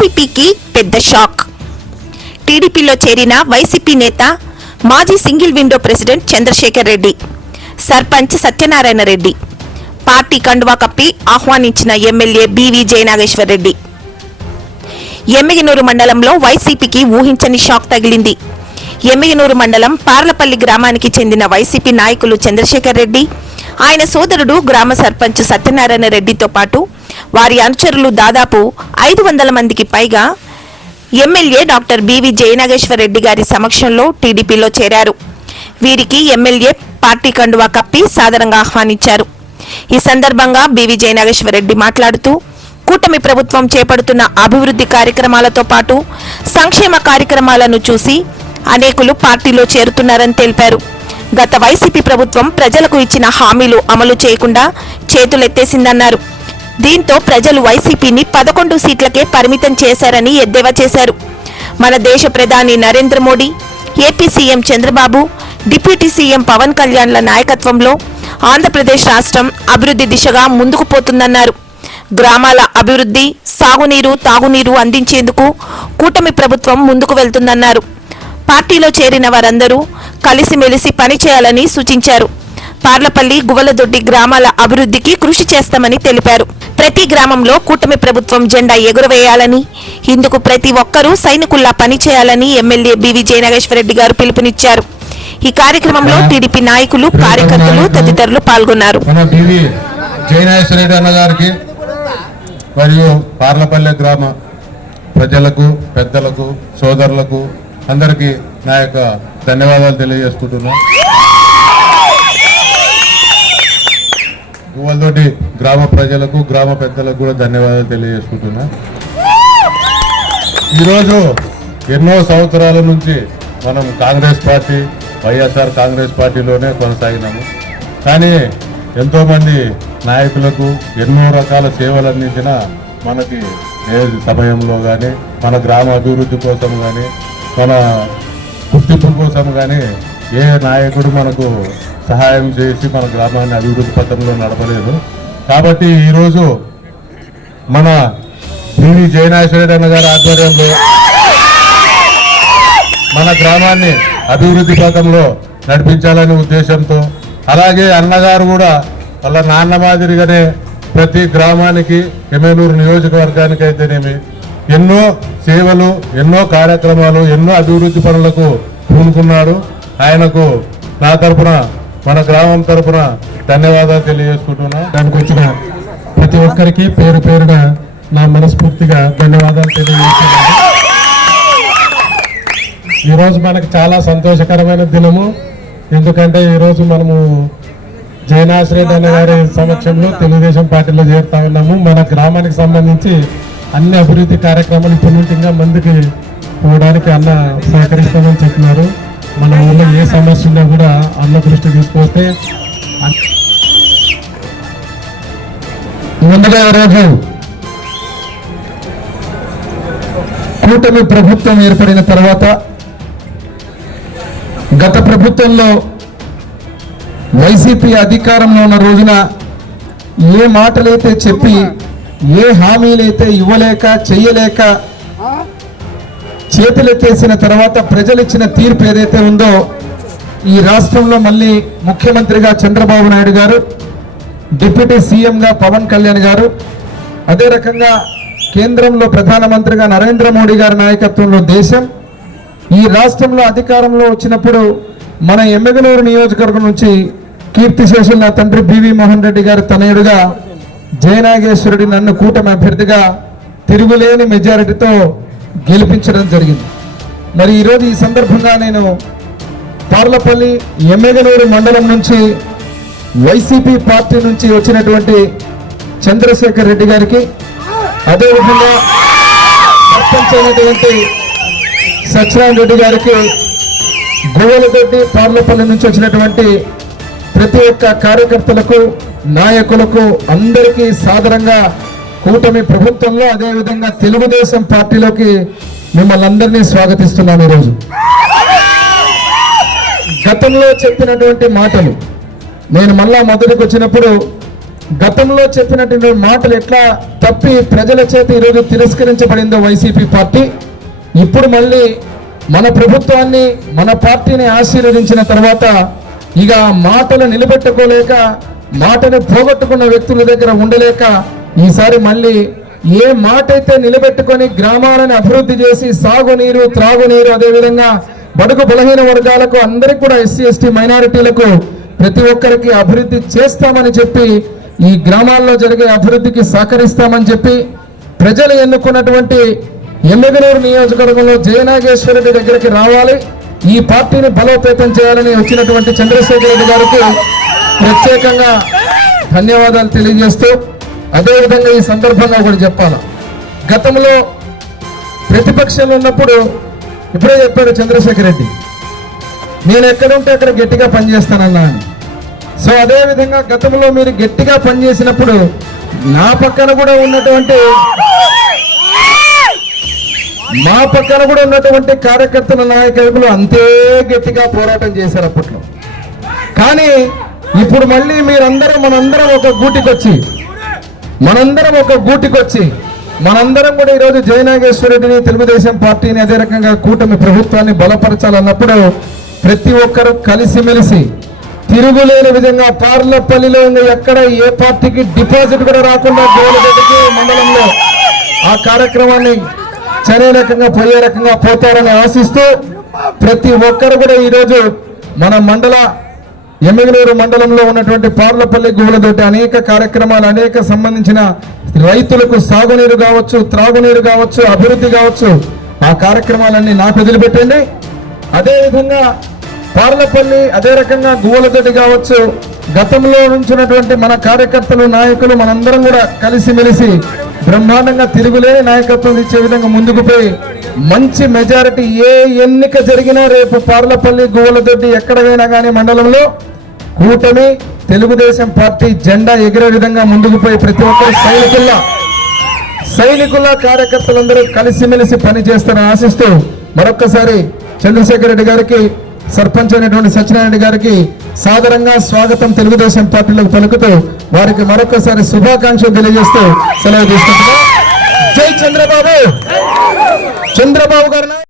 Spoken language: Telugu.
వైసీపీకి పెద్ద షాక్. టీడీపీలో చేరిన వైసీపీ నేత మాజీ single window president Chandrasekhar Reddy, sarpanch Satyanarayana Reddy party కండువా కప్పి ఆహ్వానించిన ఎమ్మెల్యే బీవీ జయనాగేశ్వర్ రెడ్డి. ఎమ్మిగనూరు మండలంలో వైసీపీకి ఊహించని షాక్ తగిలింది. ఎమ్మిగనూరు మండలం పార్లపల్లి గ్రామానికి చెందిన వైసీపీ నాయకులు చంద్రశేఖర్ రెడ్డి, ఆయన సోదరుడు గ్రామ సర్పంచ్ సత్యనారాయణ రెడ్డితో పాటు వారి అనుచరులు దాదాపు 500 మందికి పైగా MLA doctor BV Jayanageswar Reddy గారి సమక్షంలో టీడీపీలో చేరారు. వీరికి ఎమ్మెల్యే పార్టీ కండువా కప్పి సాదరంగా ఆహ్వానించారు. ఈ సందర్భంగా బీవీ జయనాగేశ్వర్ రెడ్డి మాట్లాడుతూ, కూటమి ప్రభుత్వం చేపడుతున్న అభివృద్ధి కార్యక్రమాలతో పాటు సంక్షేమ కార్యక్రమాలను చూసి అనేకులు పార్టీలో చేరుతున్నారని తెలిపారు. గత వైసీపీ ప్రభుత్వం ప్రజలకు ఇచ్చిన హామీలు అమలు చేయకుండా చేతులెత్తేసిందన్నారు. దీంతో ప్రజలు వైసీపీని 11 సీట్లకే పరిమితం చేశారని ఎద్దేవా చేశారు. మన దేశ ప్రధాని Narendra Modi, AP CM Chandrababu, deputy CM Pawan కళ్యాణ్ల నాయకత్వంలో ఆంధ్రప్రదేశ్ రాష్ట్రం అభివృద్ధి దిశగా ముందుకు పోతుందన్నారు. గ్రామాల అభివృద్ధి, సాగునీరు, తాగునీరు అందించేందుకు కూటమి ప్రభుత్వం ముందుకు వెళ్తుందన్నారు. పార్టీలో చేరిన వారందరూ కలిసిమెలిసి పనిచేయాలని సూచించారు. పార్లపల్లి, గువ్వలదొడ్డి గ్రామాల అభివృద్ధికి కృషి చేస్తామని తెలిపారు. ప్రతి గ్రామంలో కూటమి ప్రభుత్వం జెండా ఎగురవేయాలని, ఇందుకు ప్రతి ఒక్కరూ సైనికుల్లా పనిచేయాలని ఎమ్మెల్యే బీవీ జయనాగేశ్వర రెడ్డి గారు పిలుపునిచ్చారు. ఈ కార్యక్రమంలో టీడీపీ నాయకులు, కార్యకర్తలు తదితరులు పాల్గొన్నారు. మరియు పార్లపల్లి గ్రామ ప్రజలకు, పెద్దలకు, సోదరులకు అందరికీ నా యొక్క ధన్యవాదాలు తెలియజేసుకుంటున్నా. గువ్వలదొడ్డి గ్రామ ప్రజలకు, గ్రామ పెద్దలకు కూడా ధన్యవాదాలు తెలియజేసుకుంటున్నా. ఈరోజు ఎన్నో సంవత్సరాల నుంచి మనం కాంగ్రెస్ పార్టీ, వైఎస్ఆర్ కాంగ్రెస్ పార్టీలోనే కొనసాగినాము. కానీ ఎంతోమంది నాయకులకు ఎన్నో రకాల సేవలు అందించిన మనకి ఏ సమయంలో కానీ, మన గ్రామ అభివృద్ధి కోసం కానీ, మన గుర్తింపు కోసం కానీ ఏ నాయకుడు మనకు సహాయం చేసి మన గ్రామాన్ని అభివృద్ధి పథంలో నడపలేదు. కాబట్టి ఈరోజు మన బీవీ జయనాగేశ్వర రెడ్డి అన్న గారి ఆధ్వర్యంలో మన గ్రామాన్ని అభివృద్ధి పథంలో నడిపించాలనే ఉద్దేశంతో, అలాగే అన్నగారు కూడా వాళ్ళ నాన్న మాదిరిగానే ప్రతి గ్రామానికి, ఎమ్మెనూరు నియోజకవర్గానికి అయితేనేమి ఎన్నో సేవలు, ఎన్నో కార్యక్రమాలు, ఎన్నో అభివృద్ధి పనులకు పూనుకున్నాడు. ఆయనకు నా తరఫున, మన గ్రామం తరఫున ధన్యవాదాలు తెలియజేసుకుంటున్నా. దానికి వచ్చిన ప్రతి ఒక్కరికి పేరు పేరున నా మనస్ఫూర్తిగా ధన్యవాదాలు తెలియజేస్తున్నాను. ఈరోజు మనకు చాలా సంతోషకరమైన దినము. ఎందుకంటే ఈరోజు మనము జయనాగేశ్వర రెడ్డి అన్న గారి సమక్షంలో తెలుగుదేశం పార్టీలో చేరుతా ఉన్నాము. మన గ్రామానికి సంబంధించి అన్ని అభివృద్ధి కార్యక్రమాలు పునీతంగా ముందుకు పోవడానికి అన్న సహకరిస్తామని చెప్పినారు. మన ఊళ్ళో ఏ సమస్య ఉన్నా కూడా అన్న దృష్టి తీసుకొస్తే, ముందుగా రోజు కూటమి ప్రభుత్వం ఏర్పడిన తర్వాత గత ప్రభుత్వంలో వైసీపీ అధికారంలో ఉన్న రోజున ఏ మాటలైతే చెప్పి, ఏ హామీలైతే ఇవ్వలేక, చెయ్యలేక చేతులెత్తేసిన తర్వాత ప్రజలు ఇచ్చిన తీర్పు ఏదైతే ఉందో, ఈ రాష్ట్రంలో మళ్ళీ ముఖ్యమంత్రిగా చంద్రబాబు నాయుడు గారు, డిప్యూటీ సీఎంగా పవన్ కళ్యాణ్ గారు, అదే రకంగా కేంద్రంలో ప్రధానమంత్రిగా నరేంద్ర మోడీ గారి నాయకత్వంలో దేశం ఈ రాష్ట్రంలో అధికారంలో వచ్చినప్పుడు మన ఎమ్మిగనూరు నియోజకవర్గం నుంచి కీర్తిశేషులు నా తండ్రి బీవీ మోహన్ రెడ్డి గారు తనయుడుగా జయనాగేశ్వరుడి నన్ను కూటమి అభ్యర్థిగా తిరుగులేని మెజారిటీతో గెలిపించడం జరిగింది. మరి ఈరోజు ఈ సందర్భంగా నేను పార్లపల్లి, ఎమ్మిగనూరు మండలం నుంచి వైసీపీ పార్టీ నుంచి వచ్చినటువంటి చంద్రశేఖర్ రెడ్డి గారికి, అదేవిధంగా సర్పంచ్ అయినటువంటి సత్యనారాయణ రెడ్డి గారికి, గువ్వలదొడ్డి పార్లపల్లి నుంచి వచ్చినటువంటి ప్రతి ఒక్క కార్యకర్తలకు, నాయకులకు అందరికీ సాదరంగా కూటమి ప్రభుత్వంలో, అదేవిధంగా తెలుగుదేశం పార్టీలోకి మిమ్మల్ని అందరినీ స్వాగతిస్తున్నాను. ఈరోజు గతంలో చెప్పినటువంటి మాటలు నేను మళ్ళా మొదటికి వచ్చినప్పుడు గతంలో చెప్పినటువంటి మాటలు ఎట్లా తప్పి ప్రజల చేత ఈరోజు తిరస్కరించబడిందో వైసీపీ పార్టీ, ఇప్పుడు మళ్ళీ మన ప్రభుత్వాన్ని మన పార్టీని ఆశీర్వదించిన తర్వాత ఇక మాటలు నిలబెట్టుకోలేక, మాటను పోగొట్టుకున్న వ్యక్తుల దగ్గర ఉండలేక ఈసారి మళ్ళీ ఏ మాట అయితే నిలబెట్టుకొని గ్రామాలను అభివృద్ధి చేసి సాగునీరు, త్రాగునీరు, అదేవిధంగా బడుగు బలహీన వర్గాలకు అందరికీ కూడా ఎస్సీ ఎస్టీ మైనారిటీలకు ప్రతి ఒక్కరికి అభివృద్ధి చేస్తామని చెప్పి, ఈ గ్రామాల్లో జరిగే అభివృద్ధికి సహకరిస్తామని చెప్పి ప్రజలు ఎన్నుకున్నటువంటి ఎమ్మిగనూరు నియోజకవర్గంలో జయనాగేశ్వర రెడ్డి దగ్గరికి రావాలి, ఈ పార్టీని బలోపేతం చేయాలని వచ్చినటువంటి చంద్రశేఖర్ రెడ్డి గారికి ప్రత్యేకంగా ధన్యవాదాలు తెలియజేస్తూ, అదేవిధంగా ఈ సందర్భంగా కూడా చెప్పాలి, గతంలో ప్రతిపక్షంలో ఉన్నప్పుడు ఇప్పుడే చెప్పాడు చంద్రశేఖర్ రెడ్డి, నేను ఎక్కడుంటే అక్కడ గట్టిగా పనిచేస్తానన్నా అని. సో అదేవిధంగా గతంలో మీరు గట్టిగా పనిచేసినప్పుడు మా పక్కన కూడా ఉన్నటువంటి కార్యకర్తల నాయకులు అంతే గట్టిగా పోరాటం చేశారు అప్పట్లో. కానీ ఇప్పుడు మళ్ళీ మనందరం ఒక గూటికొచ్చి మనందరం కూడా ఈరోజు జయనాగేశ్వర రెడ్డిని, తెలుగుదేశం పార్టీని, అదే రకంగా కూటమి ప్రభుత్వాన్ని బలపరచాలన్నప్పుడు ప్రతి ఒక్కరూ కలిసిమెలిసి తిరుగులేని విధంగా పార్లపల్లిలో ఎక్కడ ఏ పార్టీకి డిపాజిట్ కూడా రాకుండా గోలగడ్డకి మండలంలో ఆ కార్యక్రమాన్ని చనే రకంగా పోయే రకంగా పోతారని ఆశిస్తూ ప్రతి ఒక్కరు కూడా ఈరోజు మన ఎమ్మిగనూరు మండలంలో ఉన్నటువంటి పార్లపల్లి గువ్వలతోటి అనేక కార్యక్రమాలు, అనేక సంబంధించిన రైతులకు సాగునీరు కావచ్చు, త్రాగునీరు కావచ్చు, అభివృద్ధి కావచ్చు, ఆ కార్యక్రమాలన్నీ నాకు వదిలిపెట్టండి. అదేవిధంగా పార్లపల్లి, అదే రకంగా గువ్వలతోటి కావచ్చు, గతంలో నుంచినటువంటి మన కార్యకర్తలు, నాయకులు మనందరం కూడా కలిసిమెలిసి బ్రహ్మాండంగా తిరుగులేని నాయకత్వం ఇచ్చే విధంగా ముందుకు పోయి మంచి మెజారిటీ, ఏ ఎన్నిక జరిగినా రేపు పార్లపల్లి, గువ్వలతోటి ఎక్కడైనా కానీ మండలంలో కూటమి తెలుగుదేశం పార్టీ జెండా ఎగిరే విధంగా ముందుకు పోయి ప్రతి ఒక్కరు సైనికుల కార్యకర్తలందరూ కలిసిమెలిసి పని చేస్తారని ఆశిస్తూ మరొక్కసారి చంద్రశేఖర్ రెడ్డి గారికి, సర్పంచ్ అయినటువంటి సత్యనారాయణ గారికి సాదరంగా స్వాగతం తెలుగుదేశం పార్టీలకు పలుకుతూ వారికి మరొకసారి శుభాకాంక్షలు తెలియజేస్తూ సెలవు తీసుకుంటున్నాం. జై చంద్రబాబు గారు.